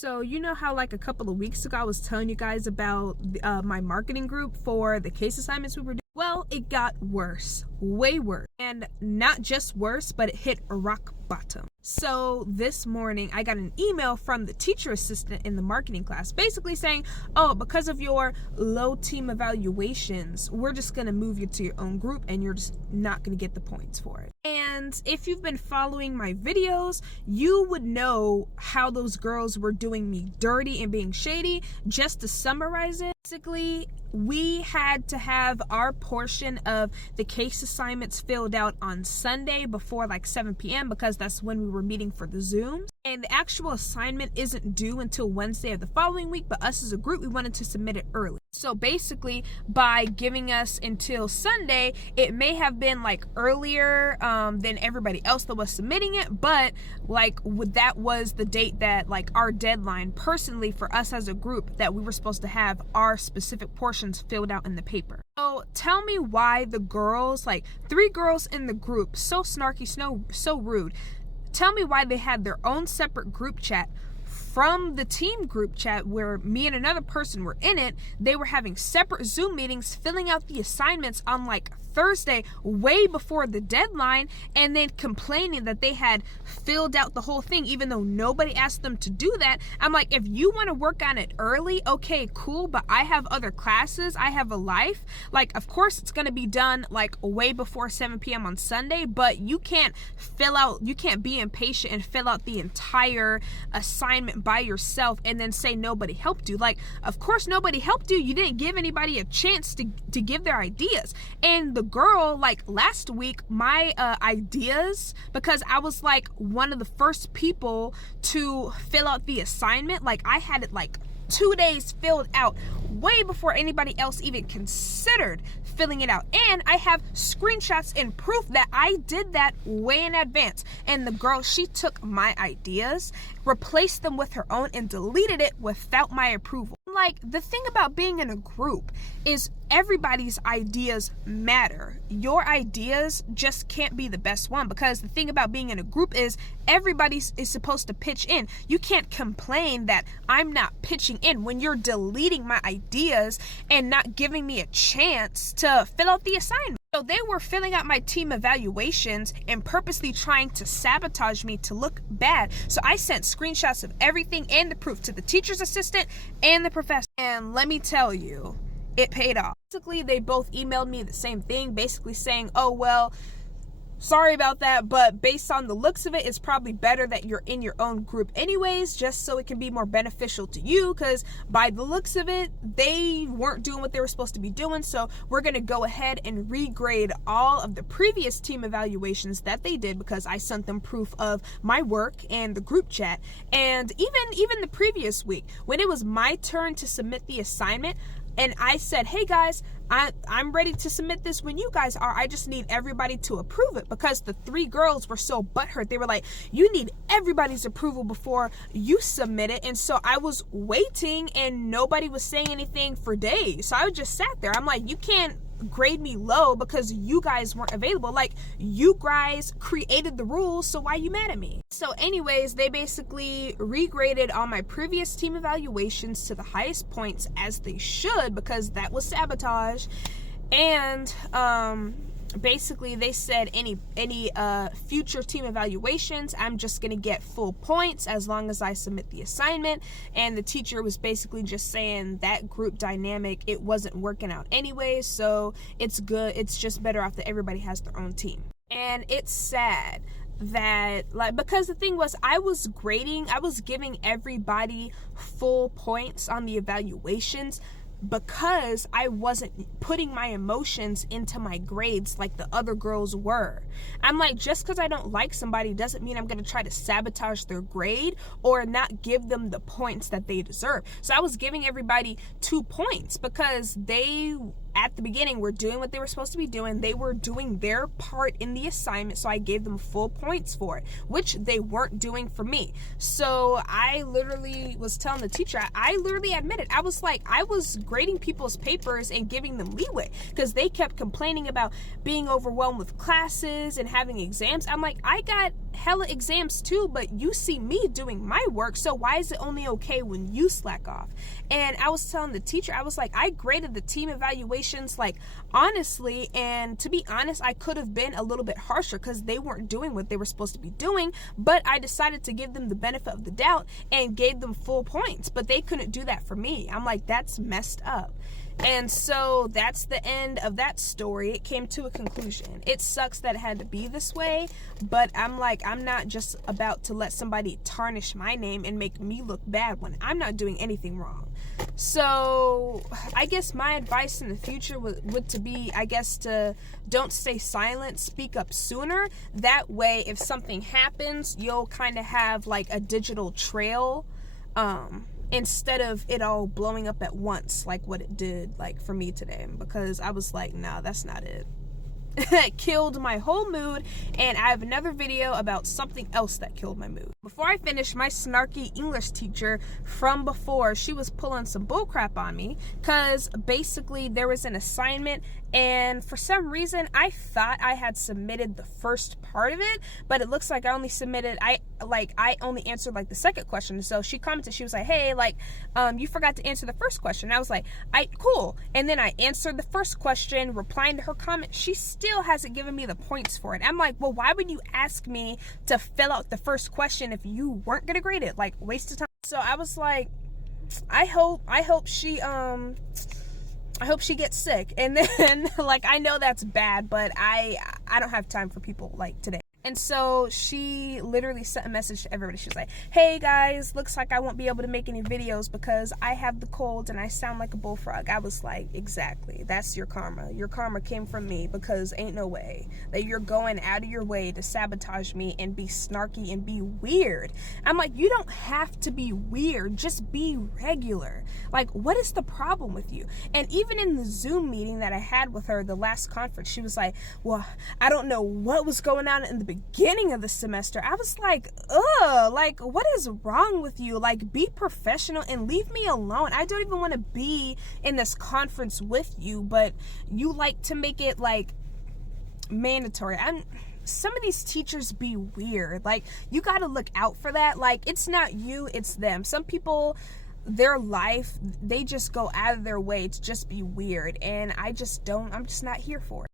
So you know how like a couple of weeks ago I was telling you guys about my marketing group for the case assignments we were doing? Well, it got worse, way worse. And not just worse, but it hit rock bottom. So this morning I got an email from the teacher assistant in the marketing class basically saying, oh, because of your low team evaluations, we're just going to move you to your own group and you're just not going to get the points for it. And if you've been following my videos, you would know how those girls were doing me dirty and being shady. Just to summarize it, basically, we had to have our portion of the case assignments filled out on Sunday before like 7 p.m. because that's when we were meeting for the Zooms. And the actual assignment isn't due until Wednesday of the following week, but us as a group, we wanted to submit it early. So basically, by giving us until Sunday, it may have been like earlier than everybody else that was submitting it, but like that was the date that like our deadline personally for us as a group that we were supposed to have our specific portions filled out in the paper. So tell me why the girls, like 3 girls in the group, so snarky, so rude. Tell me why they had their own separate group chat from the team group chat where me and another person were in it. They were having separate Zoom meetings, filling out the assignments on like Thursday, way before the deadline, and then complaining that they had filled out the whole thing even though nobody asked them to do that. I'm like, if you want to work on it early, okay, cool, but I have other classes, I have a life. Like, of course it's going to be done like way before 7 p.m. on Sunday, but you can't be impatient and fill out the entire assignment by yourself and then say nobody helped you. Like, of course nobody helped you. You didn't give anybody a chance to give their ideas. And the girl, like last week, my ideas, because I was like one of the first people to fill out the assignment, like I had it like 2 days filled out way before anybody else even considered filling it out. And I have screenshots and proof that I did that way in advance. And the girl, she took my ideas, replaced them with her own, and deleted it without my approval. Like, the thing about being in a group is everybody's ideas matter. Your ideas just can't be the best one, because the thing about being in a group is everybody is supposed to pitch in. You can't complain that I'm not pitching in when you're deleting my ideas and not giving me a chance to fill out the assignment. So they were filling out my team evaluations and purposely trying to sabotage me to look bad. So I sent screenshots of everything and the proof to the teacher's assistant and the professor. And let me tell you, it paid off. Basically, they both emailed me the same thing, basically saying, oh, well, sorry about that, but based on the looks of it, it's probably better that you're in your own group anyways, just so it can be more beneficial to you, because by the looks of it, they weren't doing what they were supposed to be doing. So we're going to go ahead and regrade all of the previous team evaluations that they did, because I sent them proof of my work and the group chat. And even the previous week, when it was my turn to submit the assignment, and I said, hey guys, I'm ready to submit this when you guys are. I just need everybody to approve it, because the 3 girls were so butthurt. They were like, you need everybody's approval before you submit it. And so I was waiting and nobody was saying anything for days. So I just sat there. I'm like, you can't grade me low because you guys weren't available. Like, you guys created the rules, so why are you mad at me? So anyways, they basically regraded all my previous team evaluations to the highest points, as they should, because that was sabotage. And basically they said any future team evaluations, I'm just gonna get full points as long as I submit the assignment. And the teacher was basically just saying that group dynamic, it wasn't working out anyway, so it's good, it's just better off that everybody has their own team. And it's sad that, like, because the thing was, I was giving everybody full points on the evaluations, because I wasn't putting my emotions into my grades like the other girls were. I'm like, just because I don't like somebody doesn't mean I'm going to try to sabotage their grade or not give them the points that they deserve. So I was giving everybody 2 points because they, at the beginning, were doing what they were supposed to be doing. They were doing their part in the assignment, so I gave them full points for it, which they weren't doing for me. So I literally was telling the teacher, I literally admitted, I was like, I was grading people's papers and giving them leeway, because they kept complaining about being overwhelmed with classes and having exams. I'm like, I got hella exams too, but you see me doing my work, so why is it only okay when you slack off? And I was telling the teacher, I was like, I graded the team evaluations like honestly, and to be honest, I could have been a little bit harsher because they weren't doing what they were supposed to be doing, but I decided to give them the benefit of the doubt and gave them full points, but they couldn't do that for me. I'm like, that's messed up. And so that's the end of that story. It came to a conclusion. It sucks that it had to be this way, but I'm like, I'm not just about to let somebody tarnish my name and make me look bad when I'm not doing anything wrong. So I guess my advice in the future would to be, I guess, to don't stay silent, speak up sooner. That way, if something happens, you'll kind of have like a digital trail, instead of it all blowing up at once like what it did like for me today, because I was like, nah, that's not it. It killed my whole mood, and I have another video about something else that killed my mood. Before I finish, my snarky English teacher from before, she was pulling some bullcrap on me because basically there was an assignment, and for some reason I thought I had submitted the first part of it, but it looks like I only answered like the second question. So she commented, she was like, hey, like you forgot to answer the first question. I was like, cool. And then I answered the first question, replying to her comment. She still hasn't given me the points for it. I'm like, well, why would you ask me to fill out the first question if you weren't gonna grade it? Like, waste of time. So I was like, I hope she gets sick. And then like, I know that's bad, but I don't have time for people like today. And so she literally sent a message to everybody. She was like, hey guys, looks like I won't be able to make any videos because I have the cold and I sound like a bullfrog. I was like, exactly, that's your karma. Your karma came from me, because ain't no way that you're going out of your way to sabotage me and be snarky and be weird. I'm like, you don't have to be weird, just be regular. Like, what is the problem with you? And even in the Zoom meeting that I had with her, the last conference, she was like, well, I don't know what was going on in the beginning of the semester. I was like, ugh, like, what is wrong with you? Like, be professional and leave me alone. I don't even want to be in this conference with you, but you like to make it like mandatory. Some of these teachers be weird. Like, you got to look out for that. Like, it's not you, it's them. Some people, their life, they just go out of their way to just be weird, and I'm just not here for it.